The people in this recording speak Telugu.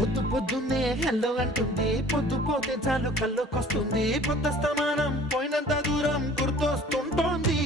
పొద్దు పొద్దున్నే హెల్లో అంటుంది, పొద్దు పోతే చాలు కళ్ళొకొస్తుంది, పొద్దస్తమానం పోయినంత దూరం గుర్తొస్తుంటోంది.